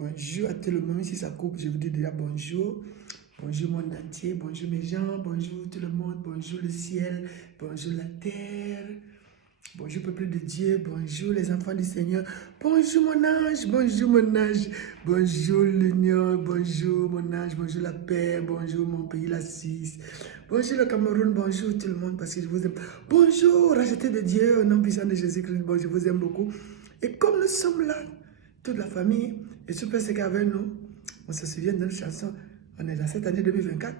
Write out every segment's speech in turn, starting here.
Bonjour à tout le monde, si ça coupe, je vous dis déjà bonjour. Bonjour monde entier, bonjour mes gens, bonjour tout le monde, bonjour le ciel, bonjour la terre, bonjour peuple de Dieu, bonjour les enfants du Seigneur, bonjour mon ange, bonjour l'union, bonjour mon ange, bonjour la paix, bonjour mon pays la Suisse, bonjour le Cameroun, bonjour tout le monde parce que je vous aime. Bonjour racheté de Dieu au nom puissant de Jésus-Christ, bon, je vous aime beaucoup. Et comme nous sommes là, toute la famille, et Super c'est qu'avec nous, on se souvient de notre chanson, on est dans cette année 2024.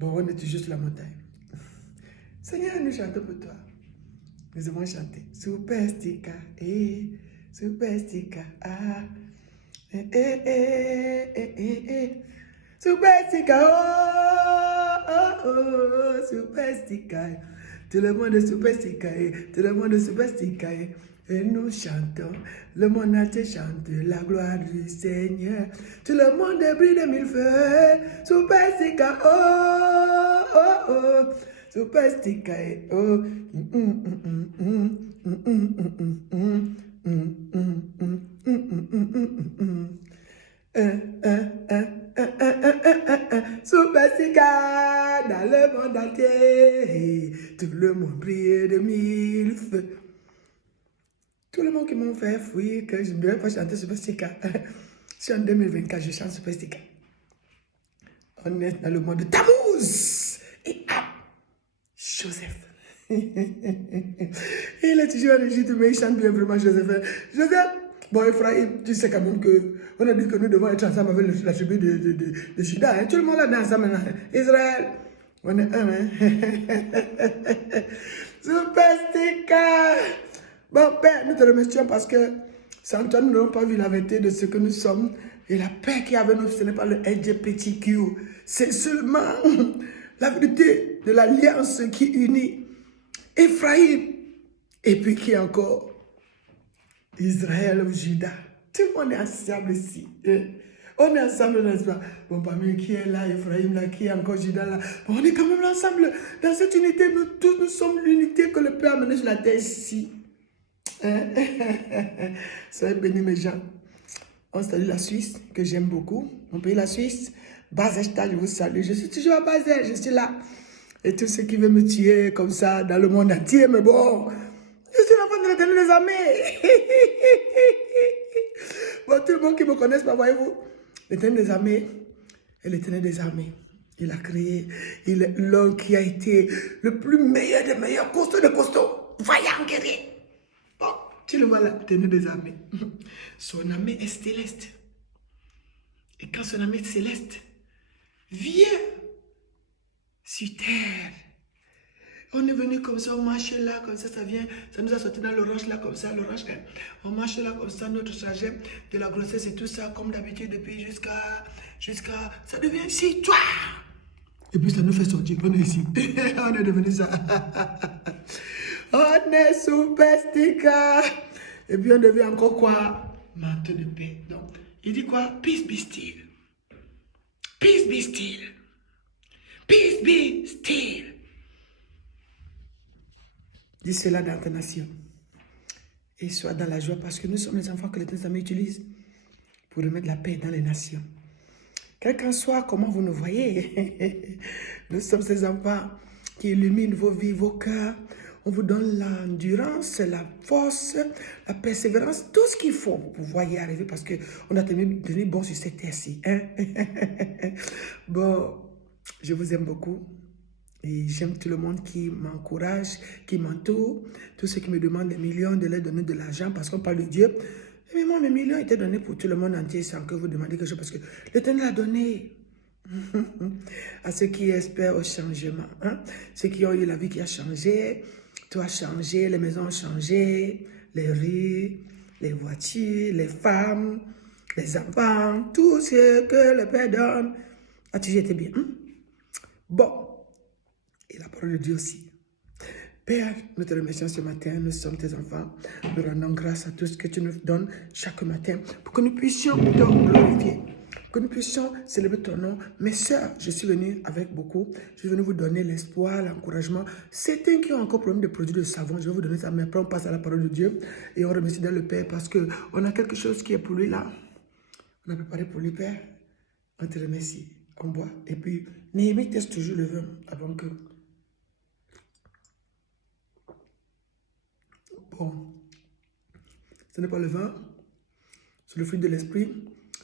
Bon, on est toujours sur la montagne. Seigneur, nous chantons pour toi. Nous avons chanté Superstica, Superstica, Superstica, Superstica. Tout le monde est Superstica, tout le monde est Superstica. Et nous chantons, le monde entier chante la gloire du Seigneur. Tout le monde brille de mille feux, Superstica, Superstica, oh. Superstica dans le monde entier, tout le monde brille de mille feux. Tout le monde qui m'ont fait fuir que je ne devais pas chanter Superstica. Si en 2024 je chante Superstica. On est dans le monde de Tammuz et Joseph. Il est toujours en Égypte, mais il chante bien vraiment Joseph. Joseph, bon Ephraim, tu sais quand même qu'on a dit que nous devons être ensemble avec la tribu de Juda. Hein? Tout le monde là ensemble maintenant. Israël, on est un. Hein? Superstica. Bon Père, nous te remercions parce que sans toi, nous n'avons pas vu la vérité de ce que nous sommes. Et la paix qui est avec nous, ce n'est pas le LGBTQ. C'est seulement la vérité de l'alliance qui unit Ephraim. Et puis qui est encore Israël ou Juda. Tout le monde est ensemble ici. On est ensemble, n'est-ce pas? Bon, parmi qui est là, Ephraim là, qui est encore Juda là. Bon, on est quand même là ensemble. Dans cette unité, nous tous, nous sommes l'unité que le Père a menée sur la terre ici. Soyez bénis mes gens. On salue la Suisse, que j'aime beaucoup. Mon pays, la Suisse. Basesta, je vous salue. Je suis toujours à Basel, je suis là. Et tous ceux qui veulent me tuer comme ça dans le monde entier, mais bon, je suis l'enfant de l'Éternel des armées. Bon, tout le monde qui me connaît, pas, voyez-vous, l'Éternel des armées est l'Éternel des armées. Il a créé, il est l'homme qui a été le plus meilleur des meilleurs, costaud de costaud, vaillant guerrier. Bon, tu le vois là, l'Éternel des armées. Son armée est céleste. Et quand son armée est céleste vient sur terre, on est venu comme ça, on marche là, comme ça vient, ça nous a sorti dans l'orange là, comme ça, l'orange, on marche là, comme ça, notre trajet de la grossesse et tout ça, comme d'habitude, depuis jusqu'à, ça devient ici, toi. Et puis ça nous fait sortir, on est ici, on est devenu ça. On est Superstica. Et puis on devient encore quoi? Manteau de paix. Donc, il dit quoi? Peace be still. Peace be still. Peace be still. Dis cela dans ta nation. Et sois dans la joie parce que nous sommes les enfants que l'Éternel utilise pour remettre la paix dans les nations. Quel qu'en soit comment vous nous voyez, nous sommes ces enfants qui illuminent vos vies, vos cœurs. On vous donne l'endurance, la force, la persévérance, tout ce qu'il faut pour pouvoir y arriver parce qu'on a tenu bon sur cette terre-ci. Hein? Bon, je vous aime beaucoup et j'aime tout le monde qui m'encourage, qui m'entoure, tous ceux qui me demandent des millions, de leur donner de l'argent parce qu'on parle de Dieu. Mais moi, mes millions étaient donnés pour tout le monde entier sans que vous demandiez quelque chose parce que l'Éternel a donné. À ceux qui espèrent au changement, hein? Ceux qui ont eu la vie qui a changé, tout a changé, les maisons ont changé, les rues, les voitures, les femmes, les enfants, tout ce que le Père donne a toujours été bien. Hein? Bon, et la parole de Dieu aussi. Père, nous te remercions ce matin, nous sommes tes enfants, nous rendons grâce à tout ce que tu nous donnes chaque matin pour que nous puissions te glorifier. Que nous puissions célébrer ton nom. Mes sœurs, je suis venue avec beaucoup. Je suis venue vous donner l'espoir, l'encouragement. Certains qui ont encore problème de produits de savon, je vais vous donner ça. Mais après, on passe à la parole de Dieu. Et on remercie dans le Père parce qu'on a quelque chose qui est pour lui là. On a préparé pour le père. On te remercie. On boit. Et puis, Néhémie teste toujours le vin avant que... Bon, ce n'est pas le vin, c'est le fruit de l'esprit.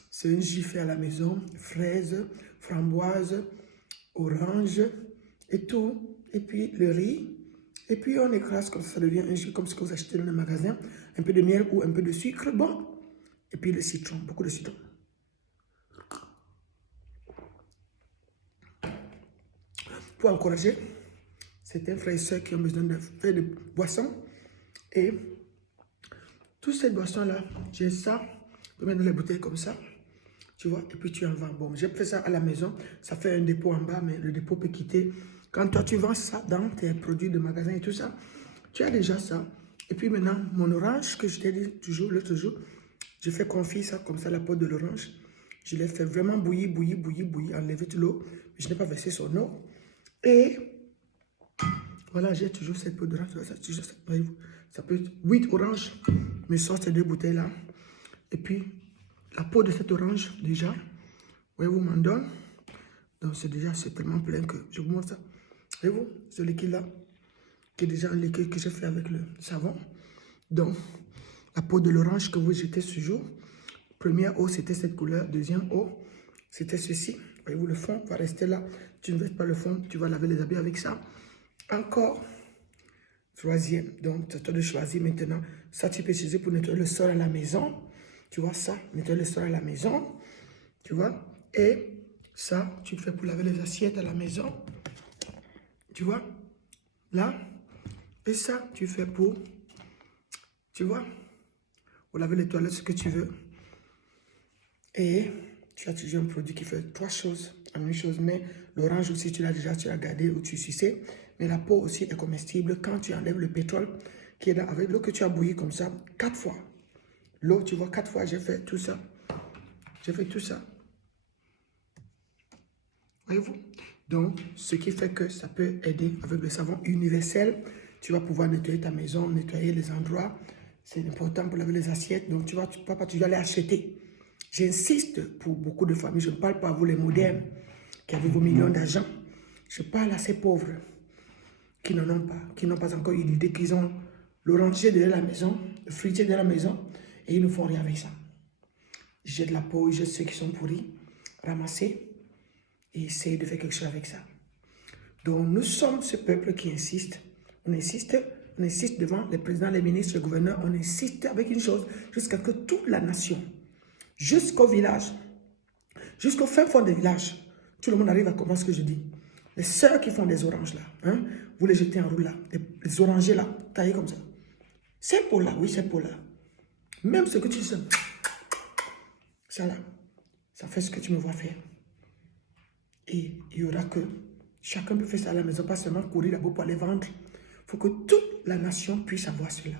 C'est un jus fait à la maison, fraises, framboises, oranges et tout. Et puis le riz. Et puis on écrase comme ça devient un jus comme ce que vous achetez dans le magasin. Un peu de miel ou un peu de sucre, bon. Et puis le citron, beaucoup de citron. Pour encourager certains frères et sœurs qui ont besoin de faire des boissons. Et toutes ces boissons-là, j'ai ça, je mets dans les bouteilles comme ça, tu vois, et puis tu en vends. Bon, j'ai fait ça à la maison, ça fait un dépôt en bas, mais le dépôt peut quitter. Quand toi, tu vends ça dans tes produits de magasin et tout ça, tu as déjà ça. Et puis maintenant, mon orange, que je t'ai dit toujours, l'autre jour, je fais confit ça, comme ça, la peau de l'orange. Je l'ai fait vraiment bouillir, enlever toute l'eau, mais je n'ai pas versé son eau. Et voilà, j'ai toujours cette peau d'orange, ça peut être 8 oranges, me sortent ces deux bouteilles-là. Et puis, la peau de cette orange, déjà, voyez-vous, m'en donne. Donc, c'est déjà, c'est tellement plein que je vous montre ça. Voyez-vous, ce liquide-là, qui est déjà un liquide que j'ai fait avec le savon. Donc, la peau de l'orange que vous jetez ce jour, première eau, c'était cette couleur. Deuxième eau, c'était ceci. Voyez-vous, le fond va rester là. Tu ne verses pas le fond, tu vas laver les habits avec ça. Encore, troisième, donc c'est à toi de choisir maintenant. Ça, tu peux utiliser pour nettoyer le sol à la maison. Tu vois ça, nettoyer le sol à la maison. Tu vois, et ça, tu le fais pour laver les assiettes à la maison. Tu vois, là. Et ça, tu fais pour, tu vois, pour laver les toilettes, ce que tu veux. Et tu as toujours un produit qui fait trois choses, la même chose. Mais l'orange aussi, tu l'as déjà, tu l'as gardé ou tu suçais. Mais la peau aussi est comestible quand tu enlèves le pétrole qui est là avec l'eau que tu as bouillie comme ça, 4 fois. L'eau, tu vois, 4 fois, j'ai fait tout ça. J'ai fait tout ça. Voyez-vous? Donc, ce qui fait que ça peut aider avec le savon universel. Tu vas pouvoir nettoyer ta maison, nettoyer les endroits. C'est important pour laver les assiettes. Donc, tu vas aller acheter. J'insiste pour beaucoup de familles. Je ne parle pas à vous les modernes qui avez vos millions d'argent. Je parle à ces pauvres qui n'en ont pas, qui n'ont pas encore eu l'idée qu'ils ont l'oranger de la maison, le fruitier de la maison, et ils ne font rien avec ça. Ils jettent la peau, ils jettent ceux qui sont pourris, ramasser et essayer de faire quelque chose avec ça. Donc nous sommes ce peuple qui insiste. On insiste devant les présidents, les ministres, les gouverneurs, on insiste avec une chose jusqu'à ce que toute la nation, jusqu'au village, jusqu'au fin fond des villages, tout le monde arrive à comprendre ce que je dis. Les sœurs qui font des oranges là, hein, vous les jetez en roue là, les orangers là, taillés comme ça. C'est pour là, oui, c'est pour là. Même ce que tu sais, ça là, ça fait ce que tu me vois faire. Et il y aura que chacun peut faire ça à la maison, pas seulement courir là-bas pour aller vendre. Il faut que toute la nation puisse avoir cela.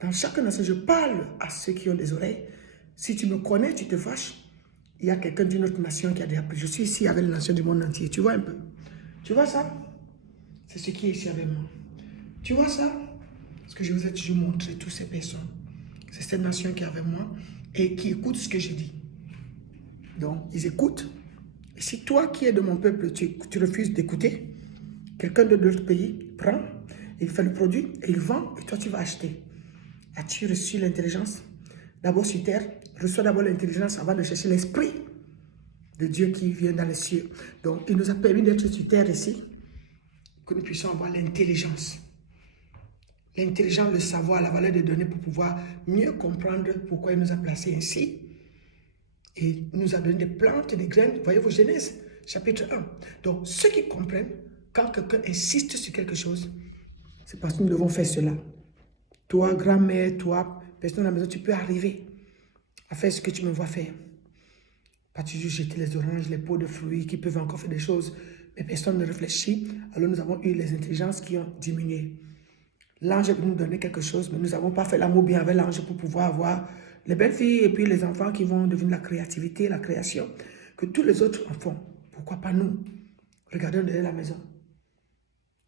Dans chaque nation, je parle à ceux qui ont des oreilles. Si tu me connais, tu te fâches. Il y a quelqu'un d'une autre nation qui a déjà pris. Je suis ici avec les nations du monde entier. Tu vois un peu? Tu vois ça? C'est ce qui est ici avec moi. Tu vois ça? Parce que je vous ai toujours montré toutes ces personnes. C'est cette nation qui est avec moi et qui écoute ce que je dis. Donc, ils écoutent. Et si toi qui es de mon peuple, tu refuses d'écouter, quelqu'un de l'autre pays prend, il fait le produit et il vend et toi tu vas acheter. As-tu reçu l'intelligence? D'abord sur terre, reçois d'abord l'intelligence avant de chercher l'esprit de Dieu qui vient dans les cieux. Donc, il nous a permis d'être sur terre ici, que nous puissions avoir l'intelligence. L'intelligence, le savoir, la valeur des données pour pouvoir mieux comprendre pourquoi il nous a placés ainsi. Et il nous a donné des plantes et des graines. Voyez vos Genèse, chapitre 1. Donc, ceux qui comprennent, quand quelqu'un insiste sur quelque chose, c'est parce que nous devons faire cela. Toi, grand-mère, toi, personne à la maison, tu peux arriver à faire ce que tu me vois faire. Pas toujours jeter les oranges, les pots de fruits qui peuvent encore faire des choses, mais personne ne réfléchit. Alors nous avons eu les intelligences qui ont diminué. L'ange nous donner quelque chose, mais nous n'avons pas fait l'amour bien avec l'ange pour pouvoir avoir les belles filles et puis les enfants qui vont devenir la créativité, la création, que tous les autres en font. Pourquoi pas nous? Regardons derrière la maison.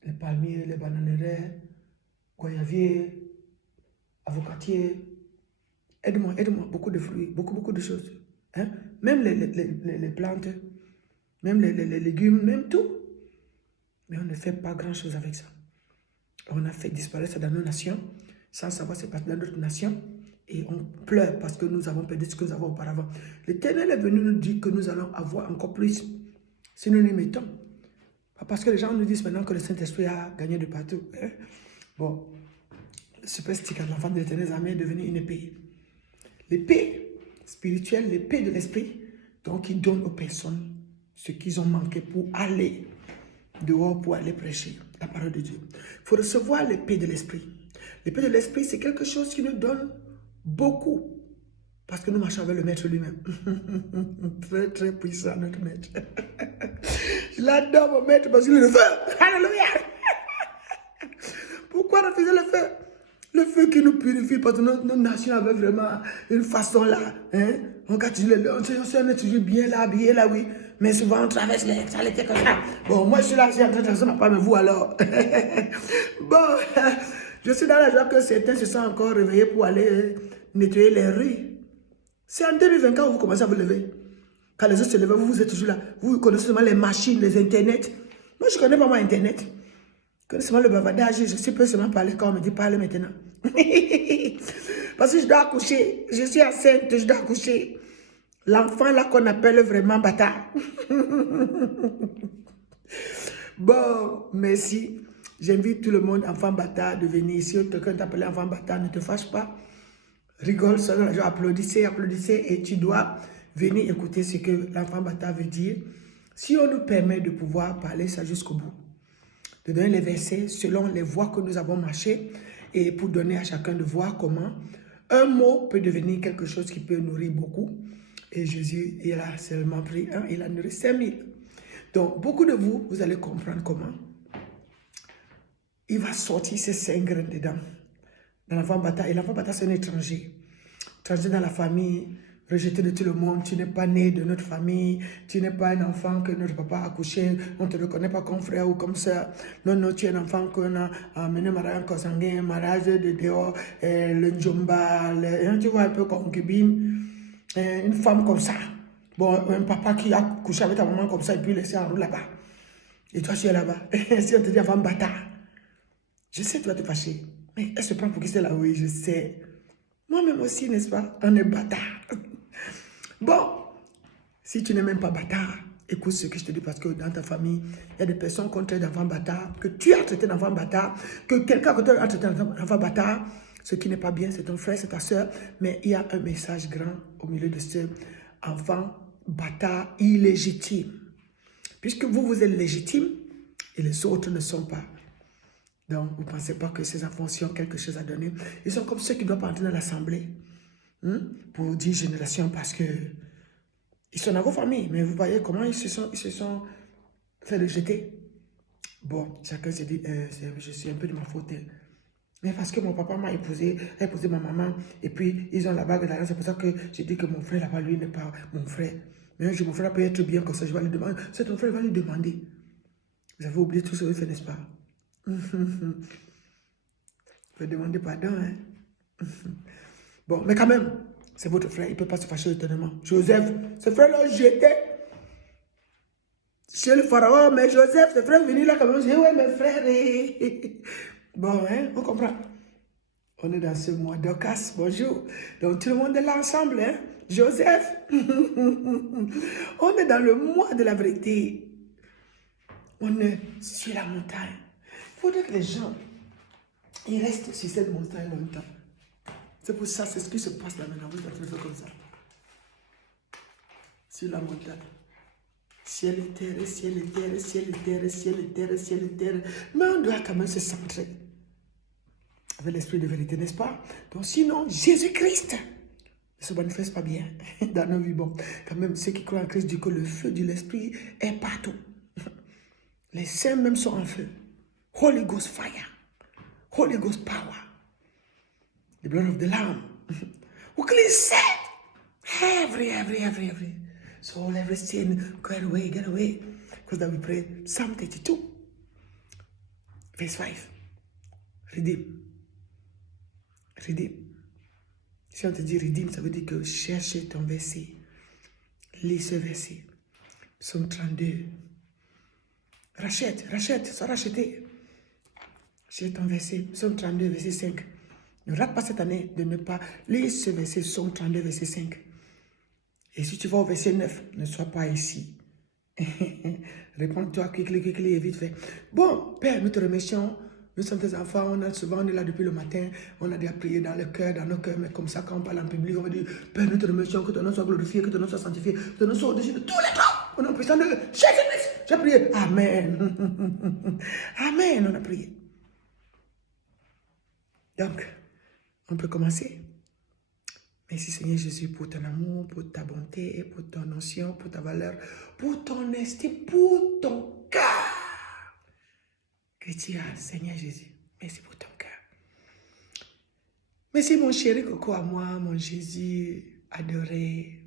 Les palmiers, les bananeraies, goyaviers, avocatiers. Aide-moi, beaucoup de fruits, beaucoup de choses. Hein? Même les plantes, même les légumes, même tout. Mais on ne fait pas grand-chose avec ça. On a fait disparaître ça dans nos nations, sans savoir ce qui se passe dans d'autres nations. Et on pleure parce que nous avons perdu ce que nous avons auparavant. L'Éternel est venu nous dire que nous allons avoir encore plus si nous nous mettons. Parce que les gens nous disent maintenant que le Saint-Esprit a gagné de partout. Hein? Bon, le superstick à l'enfant de l'Éternel armée est devenu une épée. L'épée spirituelle, l'épée de l'Esprit, donc il donne aux personnes ce qu'ils ont manqué pour aller dehors, pour aller prêcher la parole de Dieu. Il faut recevoir l'épée de l'Esprit. L'épée de l'Esprit, c'est quelque chose qui nous donne beaucoup. Parce que nous marchons avec le Maître lui-même. Très, très puissant, notre Maître. Je l'adore, mon Maître, parce qu'il est le feu. Alléluia. Pourquoi refuser le feu? Le feu qui nous purifie, parce que nos nations avaient vraiment une façon là. Hein? On est toujours bien là, habillé là, oui. Mais souvent, on traverse les saletés comme ça. Bon, moi, je suis là, je suis en train de traverser ma femme, mais vous alors. Bon, je suis dans la joie que certains se sont encore réveillés pour aller nettoyer les rues. C'est en 2024 que vous commencez à vous lever. Quand les autres se lèvent, vous êtes toujours là. Vous connaissez seulement les machines, les internets. Moi, je ne connais pas mon internet. Je connais seulement le bavardage. Je sais pas seulement parler quand on me dit parler maintenant. Parce que je dois accoucher. Je suis enceinte, je dois accoucher. L'enfant là qu'on appelle vraiment bâtard. Bon, merci. J'invite tout le monde, enfant bâtard, de venir ici. Quelqu'un t'appelle enfant bâtard, ne te fâche pas. Rigole, applaudissez, applaudissez. Et tu dois venir écouter ce que l'enfant bâtard veut dire. Si on nous permet de pouvoir parler ça jusqu'au bout, de donner les versets selon les voies que nous avons marchées et pour donner à chacun de voir comment un mot peut devenir quelque chose qui peut nourrir beaucoup. Et Jésus, il a seulement pris un, il a nourri 5000. Donc, beaucoup de vous, vous allez comprendre comment il va sortir ces 5 graines dedans. Dans l'enfant bâtard. Et l'enfant bâtard, c'est un étranger. Étranger dans la famille, rejeté de tout le monde. Tu n'es pas né de notre famille. Tu n'es pas un enfant que notre papa a accouché. On ne te reconnaît pas comme frère ou comme soeur. Non, non, tu es un enfant qu'on a amené mariage consanguin, mariage de dehors, le njomba, tu vois un peu concubine. Une femme comme ça. Bon, un papa qui a couché avec ta maman comme ça et puis laissé en route là-bas. Et toi, tu es là-bas. Si on te dit enfant bâtard, je sais que tu vas te fâcher. Mais elle se prend pour qui c'est là? Oui, je sais. Moi-même aussi, n'est-ce pas? On est bâtard. Bon, si tu n'es même pas bâtard, écoute ce que je te dis parce que dans ta famille, il y a des personnes qui ont traité d'enfants bâtards, que tu as traité d'enfants bâtards, que quelqu'un a traité d'enfants bâtards. Ce qui n'est pas bien, c'est ton frère, c'est ta soeur. Mais il y a un message grand au milieu de ce enfant bâtard illégitime. Puisque vous, vous êtes légitime et les autres ne sont pas. Donc, vous ne pensez pas que ces enfants ont quelque chose à donner. Ils sont comme ceux qui doivent entrer dans l'assemblée pour 10 générations parce que ils sont dans vos familles. Mais vous voyez comment ils se sont fait rejeter. Bon, chacun se dit, je suis un peu de ma faute. Mais parce que mon papa m'a épousé, a épousé ma maman, et puis ils ont la bague d'alliance. C'est pour ça que j'ai dit que mon frère là-bas, lui, n'est pas mon frère. Mais un jour, mon frère peut être bien comme ça, je vais lui demander. C'est ton frère, il va lui demander. Vous avez oublié tout ce que vous faites, n'est-ce pas? Vous pouvez demander pardon, hein? Bon, mais quand même, c'est votre frère, il ne peut pas se fâcher éternellement. Joseph, ce frère-là, j'étais chez le pharaon, mais Joseph, ce frère, venu là quand même, j'ai dit, ouais, mes frères, bon, hein, on comprend. On est dans ce mois d'Ocas, bonjour. Donc tout le monde est là ensemble, hein? Joseph, on est dans le mois de la vérité. On est sur la montagne. Il faudrait que les gens, ils restent sur cette montagne longtemps. C'est pour ça, c'est ce qui se passe là maintenant. Vous allez faire comme ça. Sur la montagne. Ciel et terre, ciel et terre, ciel et terre, ciel et terre, ciel et terre. Mais on doit quand même se centrer avec l'esprit de vérité, n'est-ce pas? Donc sinon, Jésus-Christ ne se manifeste pas bien dans nos vies. Bon, quand même, ceux qui croient en Christ disent que le feu de l'esprit est partout. Les saints même sont en feu. Holy Ghost fire. Holy Ghost power. The blood of the Lamb. Who cleanses every. So every sin, get away. Because then we pray Psalm 32, verse 5. Redeem. Si on te dit redeem, ça veut dire que chercher ton verset. lis ce verset. Psaume 32. Rachète, sois racheté. J'ai ton verset, Psaume 32, verset 5. Ne rate pas cette année de ne pas lire ce verset, Psaume 32, verset 5. Et si tu vas au verset 9, ne sois pas ici. Réponds-toi, clique, et vite fait. Bon, Père, nous te remercions. Nous sommes tes enfants, on est là depuis le matin, on a déjà prié dans le cœur, dans nos cœurs, mais comme ça, quand on parle en public, on va dire, Père, nous te remercions, que ton nom soit glorifié, que ton nom soit sanctifié, que ton nom soit au-dessus de tous les temps. Au nom puissant de Jésus-Christ, j'ai prié. Amen. Amen, on a prié. Donc, on peut commencer. Merci Seigneur Jésus pour ton amour, pour ta bonté, pour ton notion, pour ta valeur, pour ton estime, pour ton cœur que tu as, Seigneur Jésus. Merci pour ton cœur. Merci mon chéri Coco à moi, mon Jésus adoré,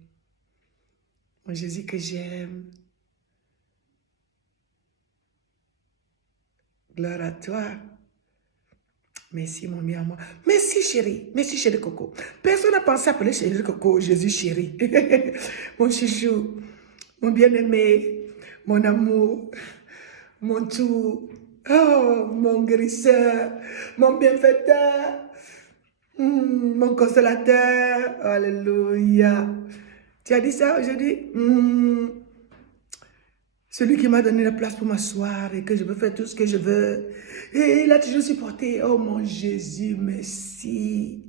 mon Jésus que j'aime. Gloire à toi. Merci mon bien à moi. Merci chéri Coco. Personne n'a pensé appeler chéri Coco, Jésus chéri. Mon chouchou, mon bien-aimé, mon amour, mon tout, oh, mon guérisseur, mon bienfaiteur, mon consolateur. Alléluia. Tu as dit ça aujourd'hui? Celui qui m'a donné la place pour m'asseoir et que je peux faire tout ce que je veux. Et il a toujours supporté. Oh mon Jésus, merci.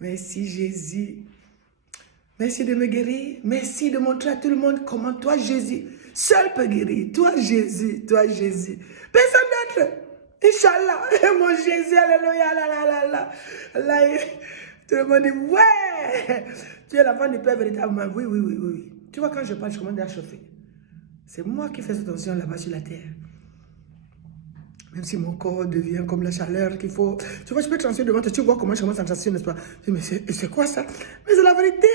Merci Jésus. Merci de me guérir. Merci de montrer à tout le monde comment toi Jésus, seul peut guérir. Toi Jésus, toi Jésus. Personne d'autre. Inch'Allah. Mon Jésus, alléluia. Là, tout le monde dit, ouais. Tu es l'enfant du Père véritablement. Oui. Tu vois, quand je parle, je commence à chauffer. C'est moi qui fais cette tension là-bas sur la terre. Même si mon corps devient comme la chaleur qu'il faut. Tu vois, je peux trancher devant toi. Tu vois comment je commence à trancher, n'est-ce pas? Mais c'est quoi ça? Mais c'est la vérité.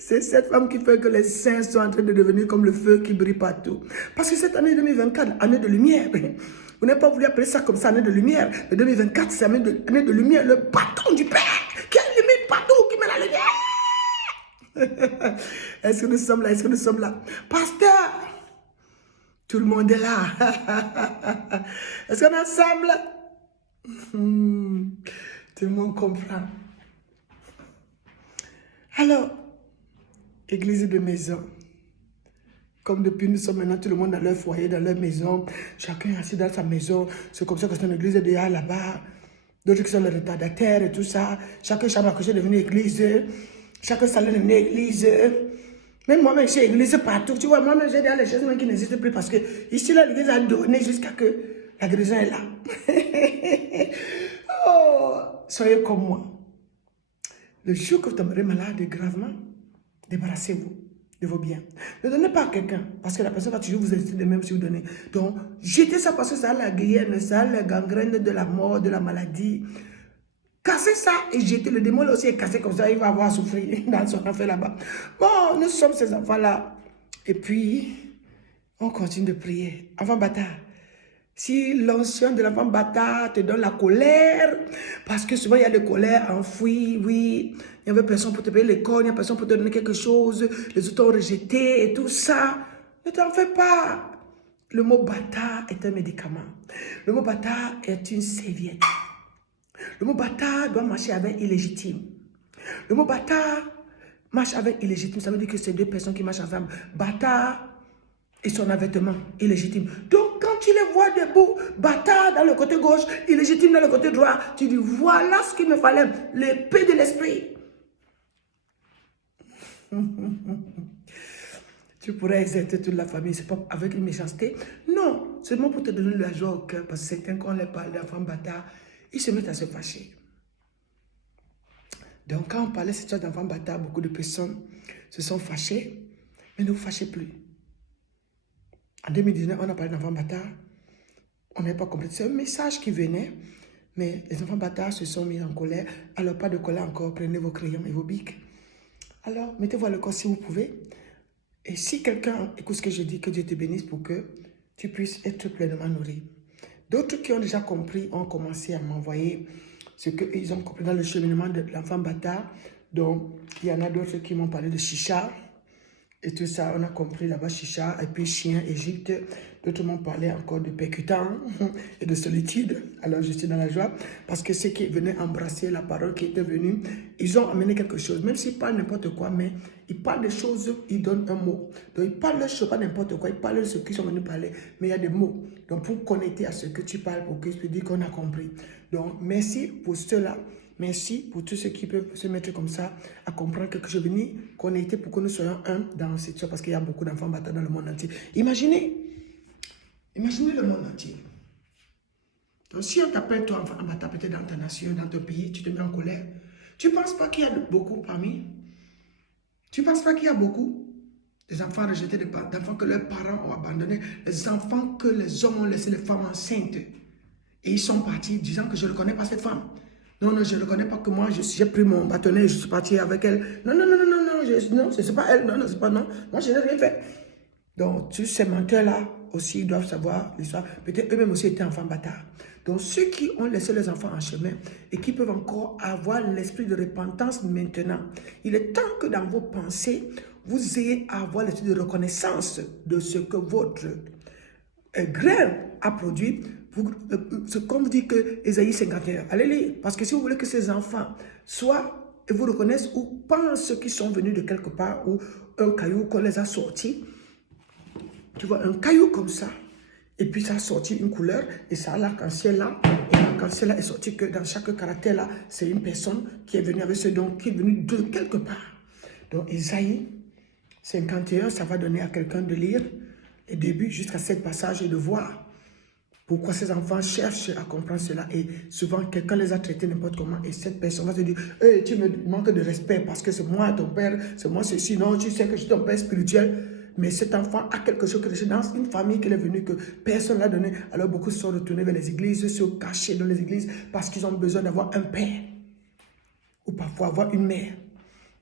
C'est cette femme qui fait que les saints sont en train de devenir comme le feu qui brille partout. Parce que cette année 2024, année de lumière. Vous n'avez pas voulu appeler ça comme ça, année de lumière. Mais 2024, c'est année de lumière. Le bâton du Père qui illumine partout, qui met la lumière. Est-ce que nous sommes là? Est-ce que nous sommes là? Pasteur, tout le monde est là. Est-ce qu'on est ensemble? Tout le monde comprend. Alors, église de maison. Comme depuis nous sommes maintenant tout le monde dans leur foyer, dans leur maison. Chacun est assis dans sa maison. C'est comme ça que c'est une église déjà là-bas. D'autres qui sont les retardataires et tout ça. Chacun chambre à coucher est devenu église. Chacun salon est devenu église. Même moi-même, j'ai église partout. Tu vois, moi-même, j'ai des choses qui n'existent plus parce que ici, là, l'église a donné jusqu'à que la guérison est là. Oh, soyez comme moi. Le jour que vous tomberez malade gravement, débarrassez-vous de vos biens. Ne donnez pas à quelqu'un parce que la personne va toujours vous inciter de même si vous donnez. Donc, jetez ça parce que ça a la guérine, ça a la gangrène de la mort, de la maladie. Cassez ça et jetez. Le démon là aussi est cassé comme ça, il va avoir à souffrir dans son enfer là-bas. Bon, nous sommes ces enfants-là. Et puis, on continue de prier. Enfant bâtard. Si l'ancien de l'enfant bâtard te donne la colère, parce que souvent il y a des colères enfouies, oui, il n'y avait personne pour te payer l'école, il n'y a personne pour te donner quelque chose, les autres ont rejeté et tout ça. Ne t'en fais pas. Le mot bâtard est un médicament. Le mot bâtard est une serviette. Le mot bâtard doit marcher avec illégitime. Le mot bâtard marche avec illégitime. Ça veut dire que c'est deux personnes qui marchent ensemble. Bâtard et son avêtement illégitime. Donc quand tu les vois debout, bâtard dans le côté gauche, illégitime dans le côté droit, tu dis voilà ce qu'il me fallait, l'épée de l'esprit. Tu pourrais exercer toute la famille, c'est pas avec une méchanceté. Non, seulement pour te donner la joie au cœur, parce que certains, quand on les parle d'enfants bâtards, ils se mettent à se fâcher. Donc, quand on parlait de cette d'enfants bâtards, beaucoup de personnes se sont fâchées, mais ne vous fâchez plus. En 2019, on a parlé d'enfants bâtards, on n'avait pas compris. C'est un message qui venait, mais les enfants bâtards se sont mis en colère. Alors, pas de colère encore, prenez vos crayons et vos bics. Alors, mettez-vous à l'école si vous pouvez. Et si quelqu'un écoute ce que je dis, que Dieu te bénisse pour que tu puisses être pleinement nourri. D'autres qui ont déjà compris ont commencé à m'envoyer ce qu'ils ont compris dans le cheminement de l'enfant bâtard. Donc, il y en a d'autres qui m'ont parlé de chicha. Et tout ça, on a compris là-bas, chicha, et puis chien, Égypte. D'autres m'ont parlé encore de percutant et de solitude. Alors, je suis dans la joie parce que ceux qui venaient embrasser la parole qui était venue, ils ont amené quelque chose. Même s'ils parlent n'importe quoi, mais ils parlent des choses, ils donnent un mot. Donc, ils parlent de choses, pas n'importe quoi, ils parlent de ce qu'ils sont venus parler, mais il y a des mots. Donc, pour connecter à ce que tu parles, pour que je puisse dire qu'on a compris. Donc, merci pour cela. Merci pour tous ceux qui peuvent se mettre comme ça à comprendre que je venais connecter pour que nous soyons un dans cette chose parce qu'il y a beaucoup d'enfants battants dans le monde entier. Imaginez le monde entier. Donc si on t'appelle toi enfant battant peut-être dans ta nation, dans ton pays, tu te mets en colère. Tu ne penses pas qu'il y a beaucoup parmi? Tu ne penses pas qu'il y a beaucoup des enfants rejetés, d'enfants que leurs parents ont abandonnés, les enfants que les hommes ont laissé les femmes enceintes et ils sont partis disant que je ne connais pas cette femme. Non, non, je ne reconnais pas que moi, j'ai pris mon bâtonnet et je suis parti avec elle. Non, non, non, non, non, non, c'est pas elle, non, non, c'est pas non. Moi, je n'ai rien fait. Donc, tous ces menteurs-là aussi doivent savoir l'histoire. Peut-être eux-mêmes aussi étaient enfants bâtards. Donc, ceux qui ont laissé les enfants en chemin et qui peuvent encore avoir l'esprit de repentance maintenant, il est temps que dans vos pensées, vous ayez à avoir l'esprit de reconnaissance de ce que votre grain a produit. C'est comme dit que Ésaïe 51. Allez lire. Parce que si vous voulez que ces enfants soient et vous reconnaissent ou pensent qu'ils sont venus de quelque part ou un caillou qu'on les a sortis, tu vois, un caillou comme ça, et puis ça a sorti une couleur, et ça a l'arc-en-ciel là, et l'arc-en-ciel là est sorti que dans chaque caractère là, c'est une personne qui est venue avec ce don, qui est venue de quelque part. Donc Ésaïe 51, ça va donner à quelqu'un de lire les débuts jusqu'à cet passage et de voir pourquoi ces enfants cherchent à comprendre cela. Et souvent, quelqu'un les a traités n'importe comment. Et cette personne va se dire, hey, tu me manques de respect parce que c'est moi ton père, c'est moi ceci. Non, tu sais que je suis ton père spirituel. Mais cet enfant a quelque chose que dans une famille qu'il est venu que personne ne l'a donné. Alors beaucoup se sont retournés vers les églises, se cachés dans les églises parce qu'ils ont besoin d'avoir un père. Ou parfois avoir une mère.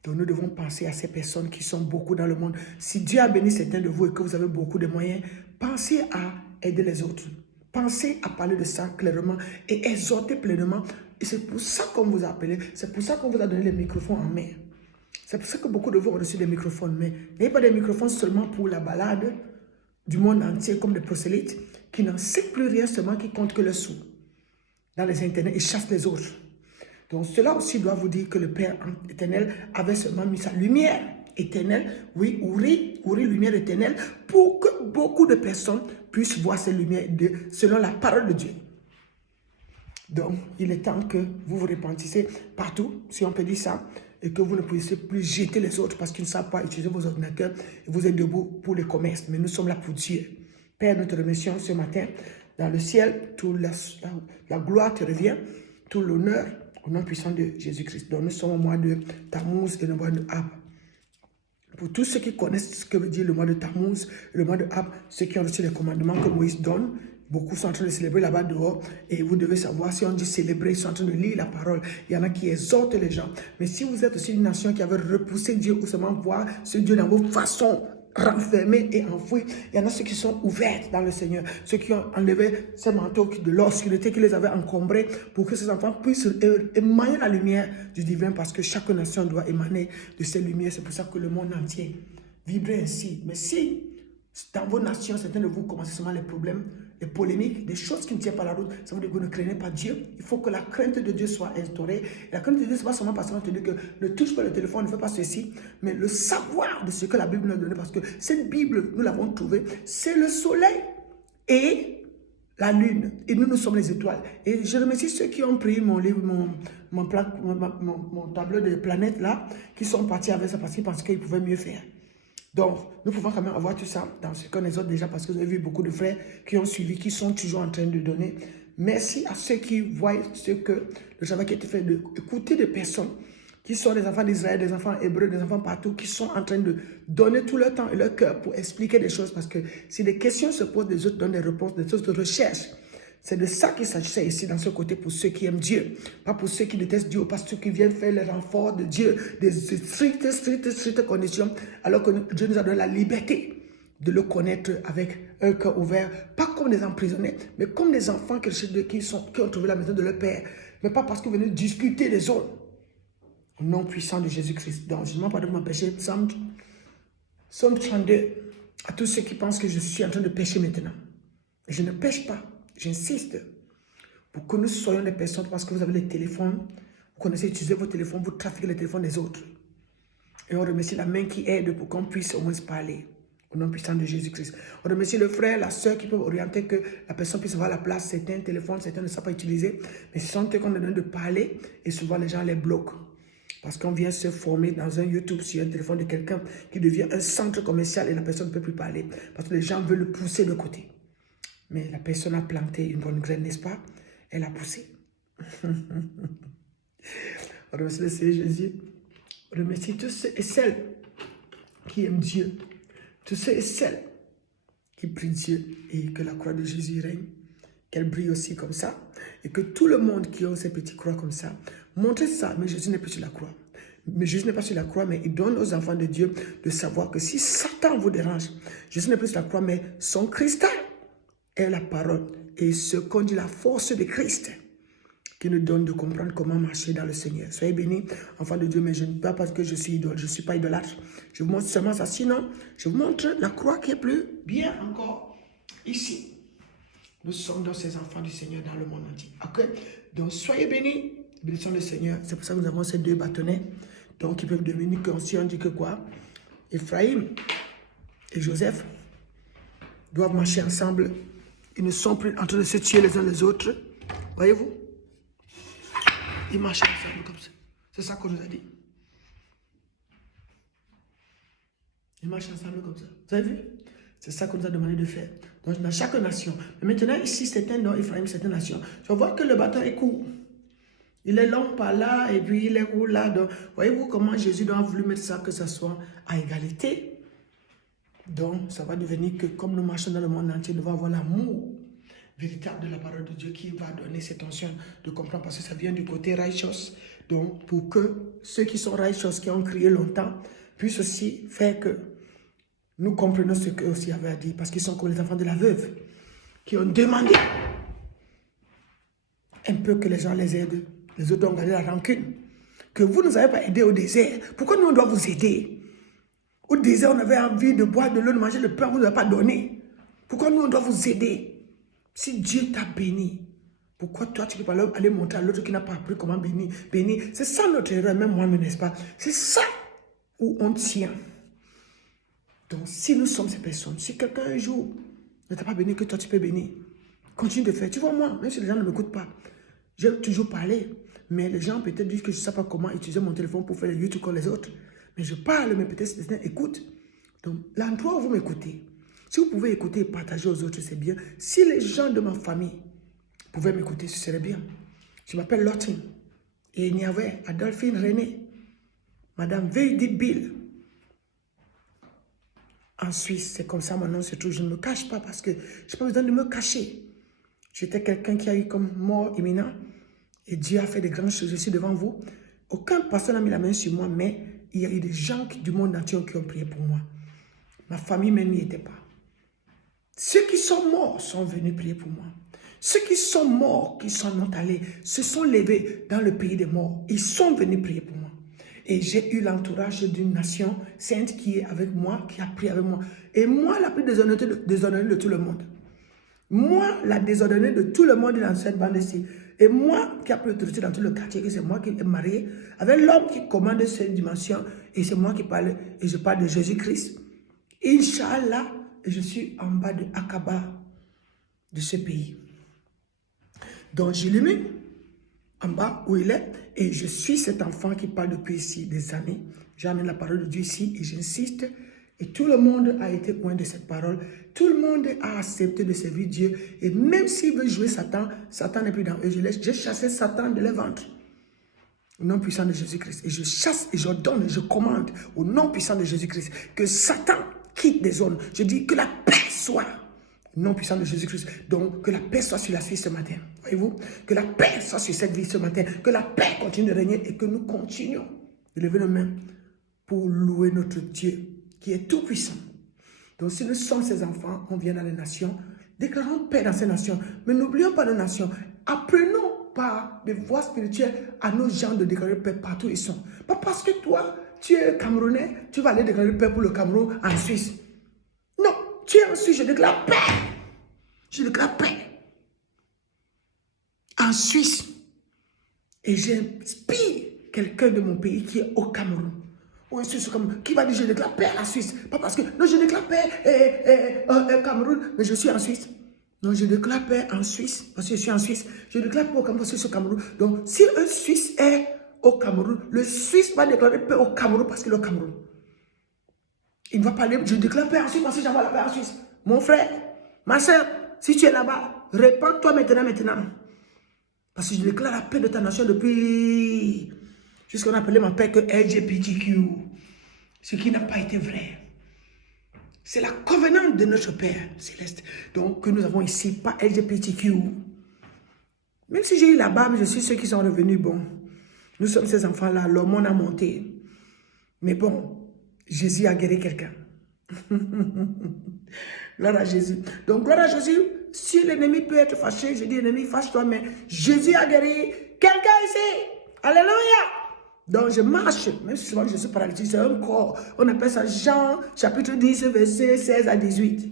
Donc nous devons penser à ces personnes qui sont beaucoup dans le monde. Si Dieu a béni certains de vous et que vous avez beaucoup de moyens, pensez à aider les autres. Pensez à parler de ça clairement et exhorter pleinement. Et c'est pour ça qu'on vous a appelé. C'est pour ça qu'on vous a donné les microphones en main. C'est pour ça que beaucoup de vous ont reçu des microphones. Mais n'ayez pas des microphones seulement pour la balade du monde entier comme des prosélytes qui n'en savent plus rien seulement, qui comptent que le sou. Dans les internets, ils chassent les autres. Donc cela aussi doit vous dire que le Père éternel avait seulement mis sa lumière éternelle, oui, Uri, lumière éternelle, pour que beaucoup de personnes puissent voir ces lumières selon la parole de Dieu. Donc, il est temps que vous vous repentissez partout, si on peut dire ça, et que vous ne puissiez plus jeter les autres parce qu'ils ne savent pas utiliser vos ordinateurs et vous êtes debout pour le commerce. Mais nous sommes là pour Dieu. Père, nous te remercions ce matin. Dans le ciel, toute la gloire te revient, tout l'honneur au nom puissant de Jésus-Christ. Donc, nous sommes au mois de Tammuz et le mois de Ab. Pour tous ceux qui connaissent ce que veut dire le mois de Tammuz, le mois de Ab, ceux qui ont reçu les commandements que Moïse donne, beaucoup sont en train de célébrer là-bas dehors. Et vous devez savoir, si on dit célébrer, ils sont en train de lire la parole. Il y en a qui exhortent les gens. Mais si vous êtes aussi une nation qui avait repoussé Dieu ou seulement voir ce Dieu dans vos façons renfermés et enfouis, il y en a ceux qui sont ouverts dans le Seigneur, ceux qui ont enlevé ces manteaux de l'obscurité qui les avait encombrés pour que ces enfants puissent émaner la lumière du divin parce que chaque nation doit émaner de ces lumières. C'est pour ça que le monde entier vibre ainsi. Mais si dans vos nations, certains de vous commencez seulement les problèmes, les polémiques, des choses qui ne tiennent pas la route, ça veut dire que vous ne craignez pas Dieu. Il faut que la crainte de Dieu soit instaurée. La crainte de Dieu, ce n'est pas seulement parce qu'on te dit que ne touche pas le téléphone, ne fais pas ceci, mais le savoir de ce que la Bible nous a donné, parce que cette Bible, nous l'avons trouvée, c'est le soleil et la lune. Et nous, nous sommes les étoiles. Et je remercie ceux qui ont pris mon livre, mon tableau de planètes là, qui sont partis avec ça parce qu'ils pouvaient mieux faire. Donc, nous pouvons quand même avoir tout ça dans ce qu'on exhorte déjà parce que vous avez vu beaucoup de frères qui ont suivi, qui sont toujours en train de donner. Merci à ceux qui voient ce que le travail qui a été fait, d'écouter des personnes qui sont des enfants d'Israël, des enfants hébreux, des enfants partout, qui sont en train de donner tout leur temps et leur cœur pour expliquer des choses parce que si des questions se posent, des autres donnent des réponses, des autres recherchent. C'est de ça qu'il s'agissait ici, dans ce côté, pour ceux qui aiment Dieu. Pas pour ceux qui détestent Dieu, pas pour ceux qui viennent faire le renfort de Dieu, des strictes conditions, alors que Dieu nous a donné la liberté de le connaître avec un cœur ouvert, pas comme des emprisonnés, mais comme des enfants qui ont trouvé la maison de leur père, mais pas parce qu'ils venaient discuter des autres. Au nom puissant de Jésus-Christ. Donc, je demande pardon pour mon péché. Psaume 32. À tous ceux qui pensent que je suis en train de pécher maintenant. Je ne pêche pas. J'insiste. Pour que nous soyons des personnes, parce que vous avez les téléphones, vous connaissez utiliser vos téléphones, vous trafiquez les téléphones des autres. Et on remercie la main qui aide pour qu'on puisse au moins se parler. Au nom puissant de Jésus-Christ. On remercie le frère, la soeur qui peuvent orienter que la personne puisse avoir la place. Certains téléphones, certains ne savent pas utiliser. Mais ce sont eux qu'on demande de parler et souvent les gens les bloquent. Parce qu'on vient se former dans un YouTube sur un téléphone de quelqu'un qui devient un centre commercial et la personne ne peut plus parler. Parce que les gens veulent le pousser de côté. Mais la personne a planté une bonne graine, n'est-ce pas? Elle a poussé. On remercie le Seigneur Jésus. On remercie tous ceux et celles qui aiment Dieu. Tous ceux et celles qui prient Dieu et que la croix de Jésus règne. Qu'elle brille aussi comme ça. Et que tout le monde qui a ces petites croix comme ça, montre ça. Mais Jésus n'est plus sur la croix. Mais Jésus n'est pas sur la croix, mais il donne aux enfants de Dieu de savoir que si Satan vous dérange, Jésus n'est plus sur la croix, mais son cristal est la parole. Et ce qu'on dit, la force de Christ, qui nous donne de comprendre comment marcher dans le Seigneur. Soyez bénis, enfants de Dieu, mais je ne peux pas parce que je suis idole, je ne suis pas idolâtre. Je vous montre seulement ça. Sinon, je vous montre la croix qui est plus bien encore ici. Nous sommes dans ces enfants du Seigneur dans le monde entier. Ok? Donc, soyez bénis, bénissons le Seigneur. C'est pour ça que nous avons ces deux bâtonnets. Donc, ils peuvent devenir conscients. On dit que quoi? Ephraim et Joseph doivent marcher ensemble. Ils ne sont plus en train de se tuer les uns les autres. Voyez-vous? Ils marchent ensemble comme ça. C'est ça qu'on nous a dit. Ils marchent ensemble comme ça. Vous avez vu? C'est ça qu'on nous a demandé de faire. Donc, dans chaque nation. Mais maintenant, ici, c'est un don Ephraim, c'est une nation. Tu vas voir que le bâton est court. Il est long par là et puis il est court là. Donc, voyez-vous comment Jésus a voulu mettre ça, que ça soit à égalité. Donc, ça va devenir que comme nous marchons dans le monde entier, nous devons avoir l'amour véritable de la parole de Dieu qui va donner cette onction de comprendre parce que ça vient du côté righteous. Donc, pour que ceux qui sont righteous, qui ont crié longtemps, puissent aussi faire que nous comprenons ce qu'eux aussi avaient à dire parce qu'ils sont comme les enfants de la veuve qui ont demandé un peu que les gens les aident. Les autres ont gardé la rancune. Que vous ne nous avez pas aidé au désert. Pourquoi nous on doit vous aider? Au désert, on avait envie de boire de l'eau, de manger le pain, vous ne nous avez pas donné. Pourquoi nous on doit vous aider? Si Dieu t'a béni, pourquoi toi tu ne peux pas aller montrer à l'autre qui n'a pas appris comment bénir? C'est ça notre erreur, même moi, n'est-ce pas? C'est ça où on tient. Donc si nous sommes ces personnes, si quelqu'un un jour ne t'a pas béni, que toi tu peux bénir, continue de faire. Tu vois moi, même si les gens ne m'écoutent pas, j'aime toujours parler. Mais les gens peut-être disent que je ne sais pas comment utiliser mon téléphone pour faire les YouTube comme les autres. Mais je parle, mais peut-être certains écoutent. Donc l'endroit où vous m'écoutez, si vous pouvez écouter et partager aux autres, c'est bien. Si les gens de ma famille pouvaient m'écouter, ce serait bien. Je m'appelle Lotine. Et il y avait Adolphine René, Madame Veidi Bill. En Suisse, c'est comme ça mon nom se trouve. Je ne me cache pas parce que je n'ai pas besoin de me cacher. J'étais quelqu'un qui a eu comme mort imminent. Et Dieu a fait de grandes choses. Je suis devant vous. Aucun pasteur n'a mis la main sur moi, mais il y a eu des gens du monde entier qui ont prié pour moi. Ma famille même n'y était pas. Ceux qui sont morts sont venus prier pour moi. Ceux qui sont morts, qui sont non allés, se sont levés dans le pays des morts. Ils sont venus prier pour moi. Et j'ai eu l'entourage d'une nation sainte qui est avec moi, qui a prié avec moi. Et moi, la plus déshonorée de tout le monde. Moi, la désordonnée de tout le monde dans cette bande ici. Et moi, qui a pris l'autorité dans tout le quartier, que c'est moi qui est marié, avec l'homme qui commande cette dimension, et c'est moi qui parle, et je parle de Jésus-Christ. Inch'Allah, je suis en bas de Akaba, de ce pays. Donc, je l'ai mis en bas où il est, et je suis cet enfant qui parle depuis ici des années. J'amène la parole de Dieu ici, et j'insiste. Et tout le monde a été loin de cette parole. Tout le monde a accepté de servir Dieu. Et même s'il veut jouer Satan, Satan n'est plus dans eux. J'ai chassé Satan de leur ventre. Au nom puissant de Jésus-Christ. Et je chasse, et j'ordonne, et je commande au nom puissant de Jésus-Christ que Satan quitte des zones. Je dis que la paix soit au nom puissant de Jésus-Christ. Donc, que la paix soit sur la Suisse ce matin. Voyez-vous? Que la paix soit sur cette ville ce matin. Que la paix continue de régner et que nous continuons de lever nos mains pour louer notre Dieu qui est tout puissant. Donc si nous sommes ses enfants, on vient dans les nations, déclarons paix dans ces nations. Mais n'oublions pas nos nations. Apprenons pas de voix spirituelle à nos gens de déclarer paix partout où ils sont. Pas parce que toi, tu es Camerounais, tu vas aller déclarer paix pour le Cameroun en Suisse. Non, tu es en Suisse, je déclare paix. Je déclare paix. En Suisse. Et j'inspire quelqu'un de mon pays qui est au Cameroun. Ou un Suisse au Cameroun, qui va dire je déclare paix à la Suisse. Pas parce que, non, je déclare paix au Cameroun, mais je suis en Suisse. Non, je déclare paix en Suisse, parce que je suis en Suisse. Je déclare paix au Cameroun, parce que je suis au Cameroun. Donc, si un Suisse est au Cameroun, le Suisse va déclarer paix au Cameroun parce qu'il est au Cameroun. Il ne va pas aller, je déclare paix en Suisse parce que j'envoie la paix en Suisse. Mon frère, ma soeur, si tu es là-bas, répands-toi maintenant. Parce que je déclare la paix de ta nation depuis jusqu'à ce qu'on appelait ma paix que LGBTQ. Ce qui n'a pas été vrai. C'est la covenante de notre Père céleste. Donc, que nous avons ici, pas LGBTQ. Même si j'ai eu la barbe, je suis ceux qui sont revenus. Bon, nous sommes ces enfants-là, leur monde a monté. Mais bon, Jésus a guéri quelqu'un. Gloire à Jésus. Donc, gloire à Jésus. Si l'ennemi peut être fâché, je dis, ennemi, fâche-toi, mais Jésus a guéri quelqu'un ici. Alléluia. Donc, je marche, même si souvent je suis paralysé, c'est un corps. On appelle ça Jean, chapitre 10, verset 16 à 18.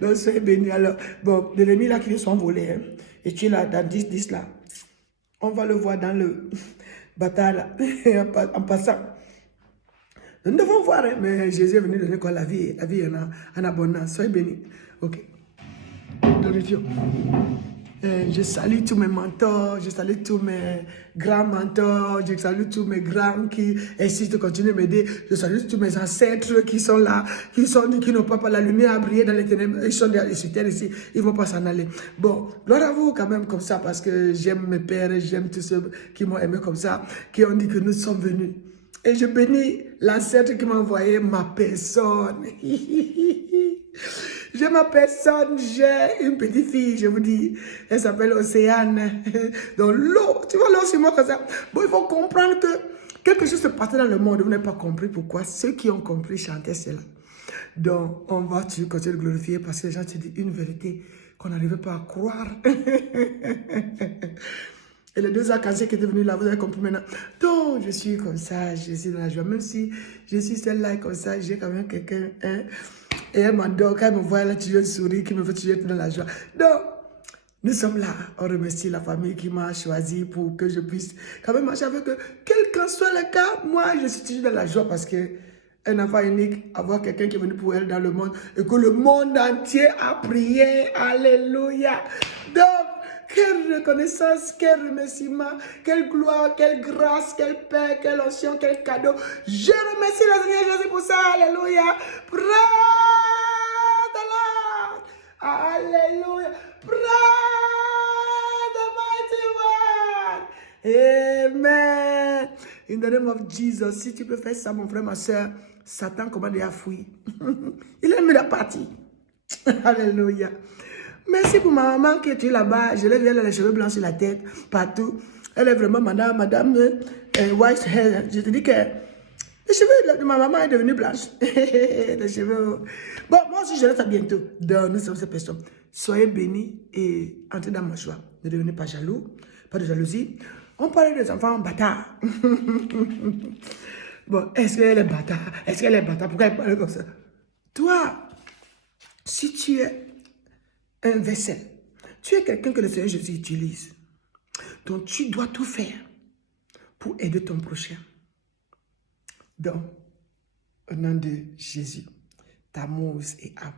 Donc, soyez bénis. Alors, bon, l'ennemi là qui vient s'envoler, hein, et tu es là, dans 10 là. On va le voir dans le bataille là, en passant. Nous devons voir, hein, mais Jésus est venu donner quoi? La vie en abondance. Soyez bénis. Ok. Glorifions. Je salue tous mes mentors, je salue tous mes grands mentors, je salue tous mes grands qui insistent de continuer à m'aider, je salue tous mes ancêtres qui sont là, qui n'ont pas la lumière à briller dans les ténèbres, ils sont derrière les terres ici, ils ne vont pas s'en aller. Bon, gloire à vous quand même comme ça, parce que j'aime mes pères, j'aime tous ceux qui m'ont aimé comme ça, qui ont dit que nous sommes venus. Et je bénis l'ancêtre qui m'a envoyé ma personne. J'ai ma personne, j'ai une petite fille, je vous dis, elle s'appelle Océane. Donc l'eau, tu vois l'eau sur moi comme ça. Bon, il faut comprendre que quelque chose se passait dans le monde, vous n'avez pas compris pourquoi. Ceux qui ont compris chantaient cela. Donc on va continuer de glorifier parce que les gens te disent une vérité qu'on n'arrivait pas à croire. Et les 2 arcs-en-ciel qui étaient venus là, vous avez compris maintenant. Donc, je suis comme ça, je suis dans la joie. Même si je suis celle-là comme ça, j'ai quand même quelqu'un, hein, et elle m'adore. Quand elle me voit, elle a toujours un sourire qui me fait toujours être dans la joie. Donc, nous sommes là. On remercie la famille qui m'a choisi pour que je puisse quand même marcher avec eux. Quel qu'en soit le cas, moi, je suis toujours dans la joie parce que un enfant unique, avoir quelqu'un qui est venu pour elle dans le monde et que le monde entier a prié. Alléluia. Donc, quelle reconnaissance, quel remerciement, quelle gloire, quelle grâce, quelle paix, quelle onction, quel cadeau. Je remercie le Seigneur Jésus pour ça. Alléluia. Praise the Lord. Alléluia. Praise the mighty one. Amen. In the name of Jesus, si tu peux faire ça, mon frère, ma soeur, Satan comment déjà fouiller. Il a mis la partie. Alléluia. Merci pour ma maman qui est là-bas. Je l'ai vu, elle a les cheveux blancs sur la tête, partout. Elle est vraiment madame white hair. Je te dis que les cheveux de ma maman est devenue blanche. Les cheveux. Bon, moi aussi, je reste bientôt. Donc, nous sommes ces personnes. Soyez bénis et entrez dans ma joie. Ne devenez pas jaloux, pas de jalousie. On parlait des enfants bâtards. Bon, est-ce qu'elle est bâtard? Est-ce qu'elle est bâtard? Pourquoi elle parle comme ça? Toi, si tu es un vaisselle, tu es quelqu'un que le Seigneur Jésus utilise. Donc, tu dois tout faire pour aider ton prochain. Donc, au nom de Jésus, Tammuz et Ab.